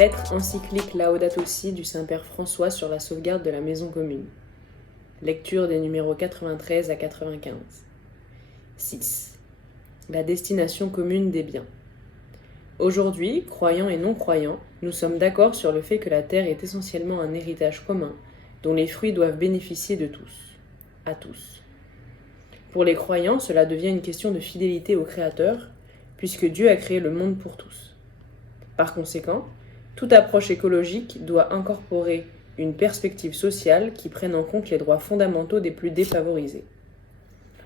Lettre encyclique Laudato Si du Saint-Père François sur la sauvegarde de la maison commune. Lecture des numéros 93 à 95. 6. La destination commune des biens. Aujourd'hui, croyants et non-croyants, nous sommes d'accord sur le fait que la terre est essentiellement un héritage commun, dont les fruits doivent bénéficier de tous, à tous. Pour les croyants, cela devient une question de fidélité au Créateur, puisque Dieu a créé le monde pour tous. Par conséquent, toute approche écologique doit incorporer une perspective sociale qui prenne en compte les droits fondamentaux des plus défavorisés.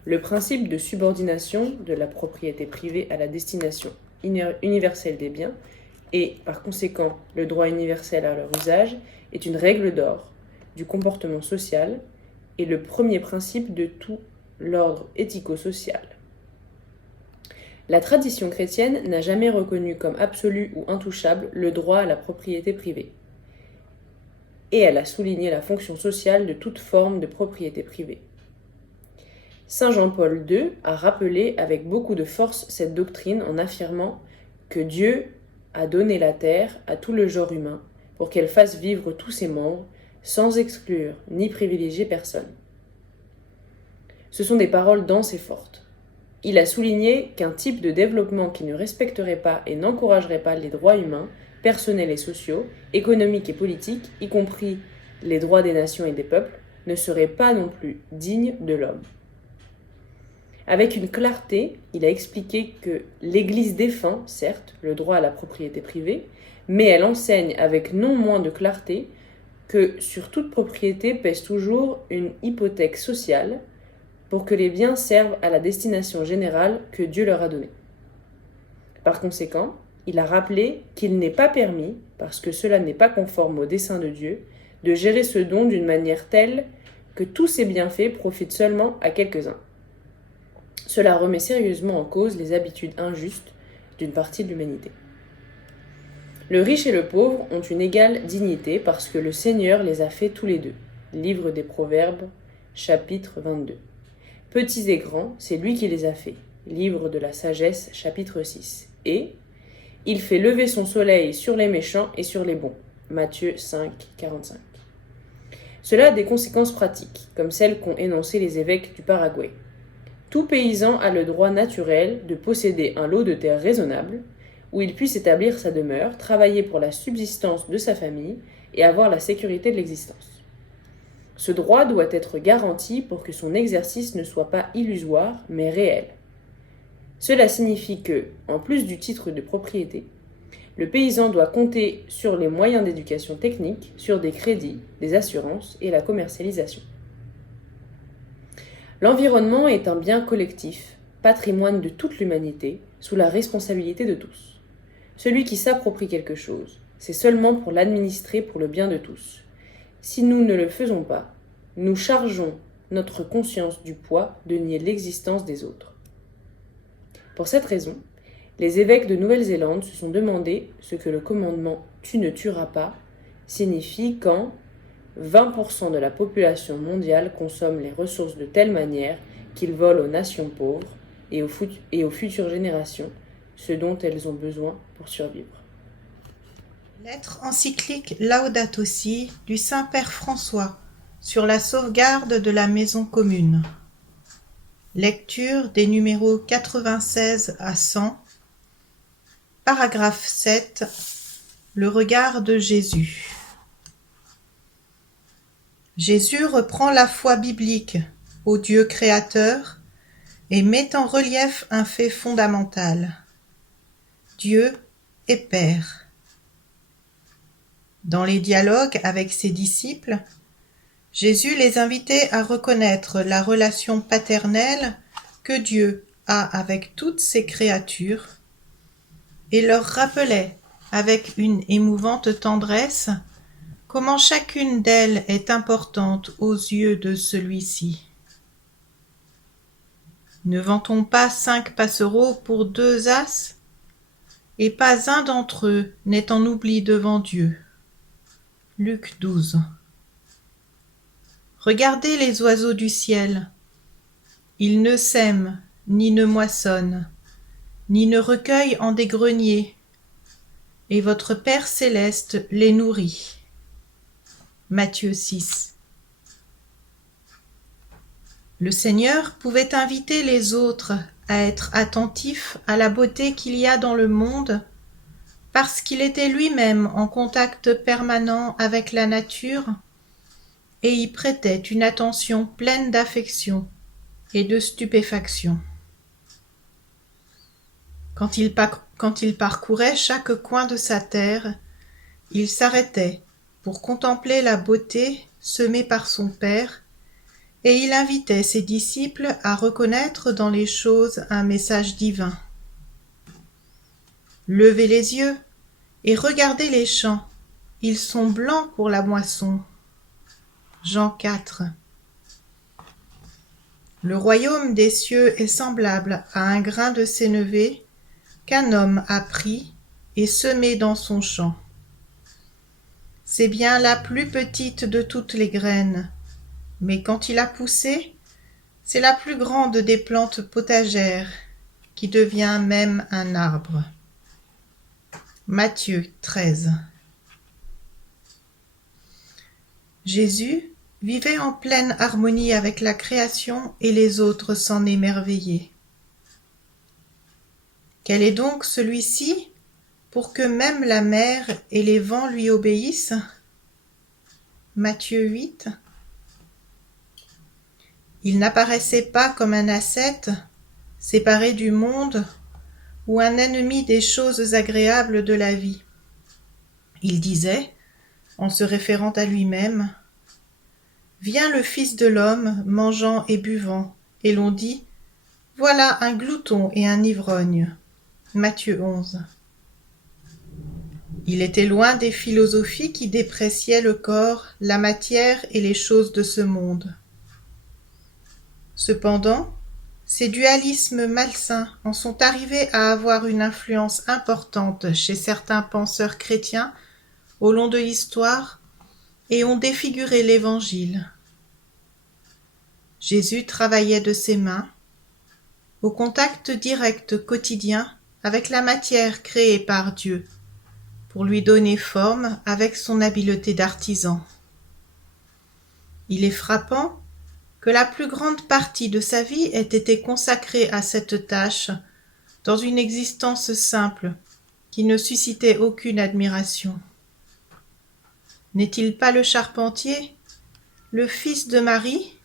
Le principe de subordination de la propriété privée à la destination universelle des biens et, par conséquent, le droit universel à leur usage est une règle d'or du comportement social et le premier principe de tout l'ordre éthico-social. La tradition chrétienne n'a jamais reconnu comme absolu ou intouchable le droit à la propriété privée. Et elle a souligné la fonction sociale de toute forme de propriété privée. Saint Jean-Paul II a rappelé avec beaucoup de force cette doctrine en affirmant que Dieu a donné la terre à tout le genre humain pour qu'elle fasse vivre tous ses membres sans exclure ni privilégier personne. Ce sont des paroles denses et fortes. Il a souligné qu'un type de développement qui ne respecterait pas et n'encouragerait pas les droits humains, personnels et sociaux, économiques et politiques, y compris les droits des nations et des peuples, ne serait pas non plus digne de l'homme. Avec une clarté, il a expliqué que l'Église défend, certes, le droit à la propriété privée, mais elle enseigne avec non moins de clarté que sur toute propriété pèse toujours une hypothèque sociale pour que les biens servent à la destination générale que Dieu leur a donnée. Par conséquent, il a rappelé qu'il n'est pas permis, parce que cela n'est pas conforme au dessein de Dieu, de gérer ce don d'une manière telle que tous ces bienfaits profitent seulement à quelques-uns. Cela remet sérieusement en cause les habitudes injustes d'une partie de l'humanité. Le riche et le pauvre ont une égale dignité parce que le Seigneur les a faits tous les deux. Livre des Proverbes, chapitre 22. Petits et grands, c'est lui qui les a faits. Livre de la Sagesse, chapitre 6. Et il fait lever son soleil sur les méchants et sur les bons. Matthieu 5, 45. Cela a des conséquences pratiques, comme celles qu'ont énoncées les évêques du Paraguay. Tout paysan a le droit naturel de posséder un lot de terre raisonnable, où il puisse établir sa demeure, travailler pour la subsistance de sa famille et avoir la sécurité de l'existence. Ce droit doit être garanti pour que son exercice ne soit pas illusoire, mais réel. Cela signifie que, en plus du titre de propriété, le paysan doit compter sur les moyens d'éducation technique, sur des crédits, des assurances et la commercialisation. L'environnement est un bien collectif, patrimoine de toute l'humanité, sous la responsabilité de tous. Celui qui s'approprie quelque chose, c'est seulement pour l'administrer pour le bien de tous. Si nous ne le faisons pas, nous chargeons notre conscience du poids de nier l'existence des autres. Pour cette raison, les évêques de Nouvelle-Zélande se sont demandé ce que le commandement « Tu ne tueras pas » signifie quand 20% de la population mondiale consomme les ressources de telle manière qu'ils volent aux nations pauvres et aux futures générations ce dont elles ont besoin pour survivre. Lettre encyclique Laudato Si du Saint-Père François sur la sauvegarde de la maison commune. Lecture des numéros 96 à 100. Paragraphe 7. Le regard de Jésus. Jésus reprend la foi biblique au Dieu créateur et met en relief un fait fondamental. Dieu est Père. Dans les dialogues avec ses disciples, Jésus les invitait à reconnaître la relation paternelle que Dieu a avec toutes ses créatures et leur rappelait avec une émouvante tendresse comment chacune d'elles est importante aux yeux de celui-ci. Ne vend-on pas 5 passereaux pour 2 as ? Et pas un d'entre eux n'est en oubli devant Dieu. Luc 12. Regardez les oiseaux du ciel. Ils ne sèment, ni ne moissonnent, ni ne recueillent en des greniers. et votre Père céleste les nourrit. Matthieu 6. Le Seigneur pouvait inviter les autres à être attentifs à la beauté qu'il y a dans le monde, parce qu'il était lui-même en contact permanent avec la nature et y prêtait une attention pleine d'affection et de stupéfaction. Quand il parcourait chaque coin de sa terre, il s'arrêtait pour contempler la beauté semée par son Père, et il invitait ses disciples à reconnaître dans les choses un message divin. Levez les yeux et regardez les champs, ils sont blancs pour la moisson. Jean 4. Le royaume des cieux est semblable à un grain de sénévé qu'un homme a pris et semé dans son champ. C'est bien la plus petite de toutes les graines, mais quand il a poussé, c'est la plus grande des plantes potagères, qui devient même un arbre. Matthieu 13. Jésus vivait en pleine harmonie avec la création et les autres s'en émerveillaient. Quel est donc celui-ci pour que même la mer et les vents lui obéissent? Matthieu 8. Il n'apparaissait pas comme un ascète, séparé du monde, ou un ennemi des choses agréables de la vie. Il disait, en se référant à lui-même, « Vient le Fils de l'homme, mangeant et buvant, et l'on dit, voilà un glouton et un ivrogne. » Matthieu 11. Il était loin des philosophies qui dépréciaient le corps, la matière et les choses de ce monde. Cependant, ces dualismes malsains en sont arrivés à avoir une influence importante chez certains penseurs chrétiens au long de l'histoire et ont défiguré l'Évangile. Jésus travaillait de ses mains, au contact direct quotidien avec la matière créée par Dieu, pour lui donner forme avec son habileté d'artisan. Il est frappant que la plus grande partie de sa vie ait été consacrée à cette tâche, dans une existence simple, qui ne suscitait aucune admiration. N'est-il pas le charpentier, le fils de Marie?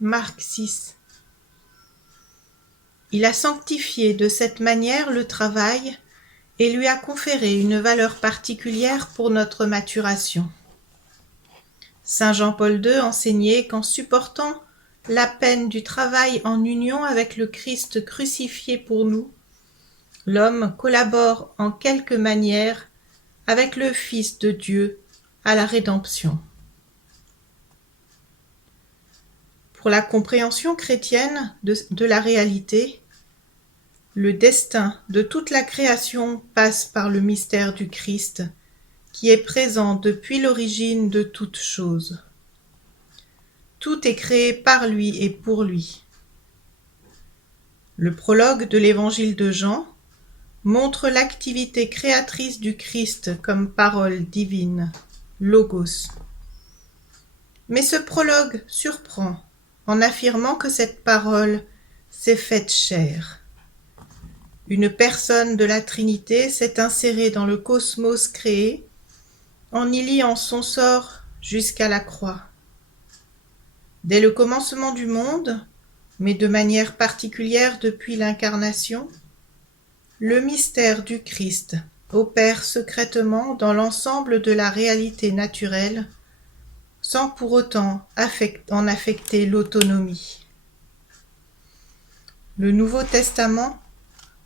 Marc 6. Il a sanctifié de cette manière le travail et lui a conféré une valeur particulière pour notre maturation. Saint Jean-Paul II enseignait qu'en supportant la peine du travail en union avec le Christ crucifié pour nous, l'homme collabore en quelque manière avec le Fils de Dieu à la rédemption. Pour la compréhension chrétienne de la réalité, le destin de toute la création passe par le mystère du Christ, qui est présent depuis l'origine de toutes choses. Tout est créé par lui et pour lui. Le prologue de l'Évangile de Jean montre l'activité créatrice du Christ comme parole divine, logos. Mais ce prologue surprend en affirmant que cette parole s'est faite chair. Une personne de la Trinité s'est insérée dans le cosmos créé en y liant son sort jusqu'à la croix. Dès le commencement du monde, mais de manière particulière depuis l'incarnation, le mystère du Christ opère secrètement dans l'ensemble de la réalité naturelle, sans pour autant en affecter l'autonomie. Le Nouveau Testament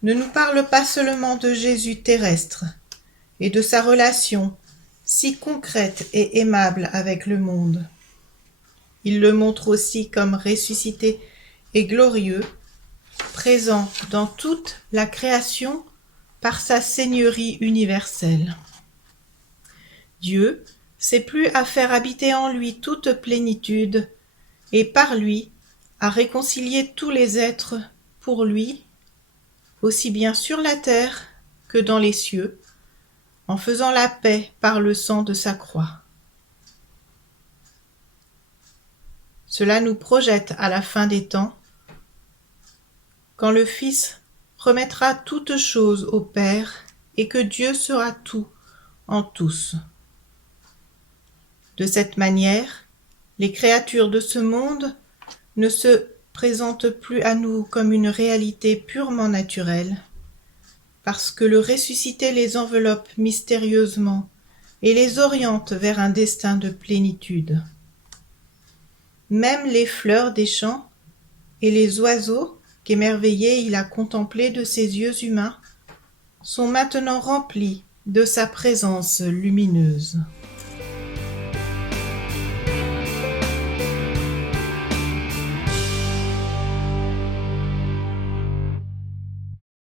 ne nous parle pas seulement de Jésus terrestre et de sa relation si concrète et aimable avec le monde. Il le montre aussi comme ressuscité et glorieux, présent dans toute la création par sa seigneurie universelle. Dieu s'est plu à faire habiter en lui toute plénitude et par lui à réconcilier tous les êtres pour lui, aussi bien sur la terre que dans les cieux, en faisant la paix par le sang de sa croix. Cela nous projette à la fin des temps, quand le Fils remettra toutes choses au Père et que Dieu sera tout en tous. De cette manière, les créatures de ce monde ne se présentent plus à nous comme une réalité purement naturelle, parce que le ressuscité les enveloppe mystérieusement et les oriente vers un destin de plénitude. Même les fleurs des champs et les oiseaux qu'émerveillés il a contemplés de ses yeux humains sont maintenant remplis de sa présence lumineuse.